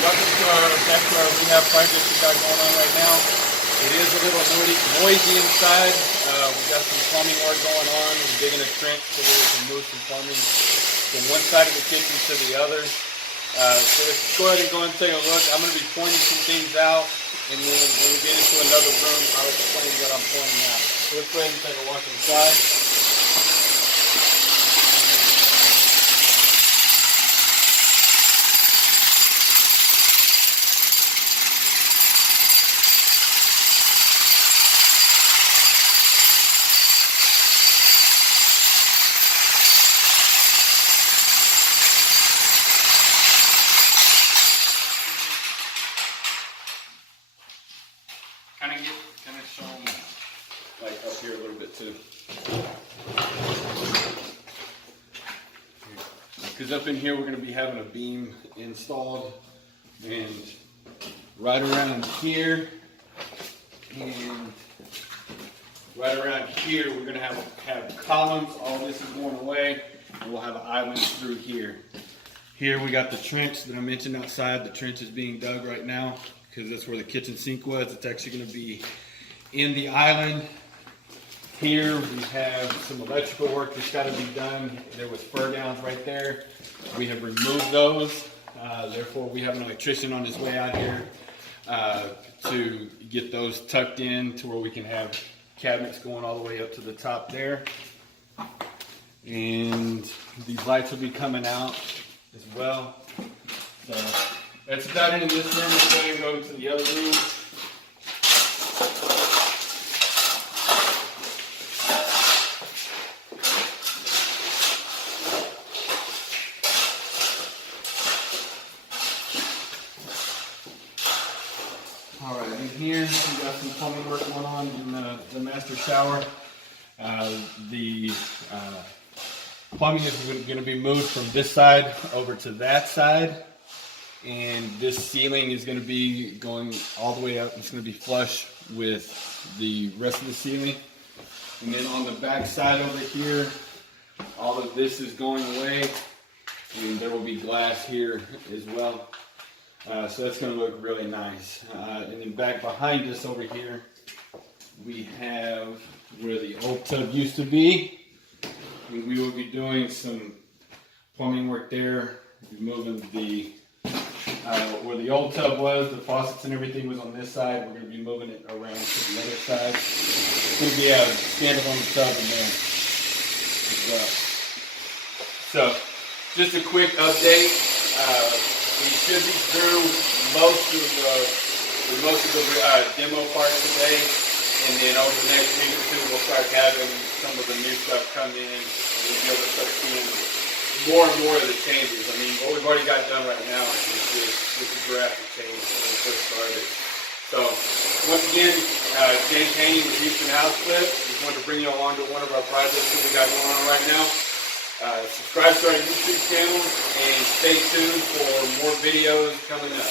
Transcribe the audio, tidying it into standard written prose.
Welcome to back to our rehab project we got going on right now. It is a little noisy inside. We got some plumbing work going on. We're digging a trench so we can move some plumbing from one side of the kitchen to the other. So let's go ahead and go and take a look. I'm going to be pointing some things out, and then when we get into another room, I'll explain what I'm pointing out. So let's go ahead and take a walk inside. Kind of show them like up here a little bit too. Because up in here we're going to be having a beam installed, and right around here and right around here we're going to have columns. All this is going away, and we'll have an island through here. Here we got the trench that I mentioned outside. The trench is being dug right now, because that's where the kitchen sink was. It's actually going to be in the island. Here we have some electrical work that's got to be done. There was fur downs right there. We have removed those. Therefore, we have an electrician on his way out here to get those tucked in to where we can have cabinets going all the way up to the top there. And these lights will be coming out as well. So that's about it in this room. Let's go ahead and go into the other room. Alright, in here we got some plumbing work going on in the master shower. The plumbing is going to be moved from this side over to that side. And this ceiling is going to be going all the way up. It's going to be flush with the rest of the ceiling. And then on the back side over here, all of this is going away. And there will be glass here as well. So that's going to look really nice. And then back behind us over here, we have where the old tub used to be. And we will be doing some plumbing work there, moving the where the old tub was, the faucets and everything was on this side. We're going to be moving it around to the other side. It's going to be a standalone tub in there as well. So, just a quick update. We should be through most of the demo part today, and then over the next week or two, we'll start having some of the new stuff come in, and we'll be able to start seeing more and more of the changes. I mean, what we've already got done right now is just a drastic change when we first started. So, once again, James Haney with Houston House Flip. Just wanted to bring you along to one of our projects that we got going on right now. Subscribe to our YouTube channel and stay tuned for more videos coming up.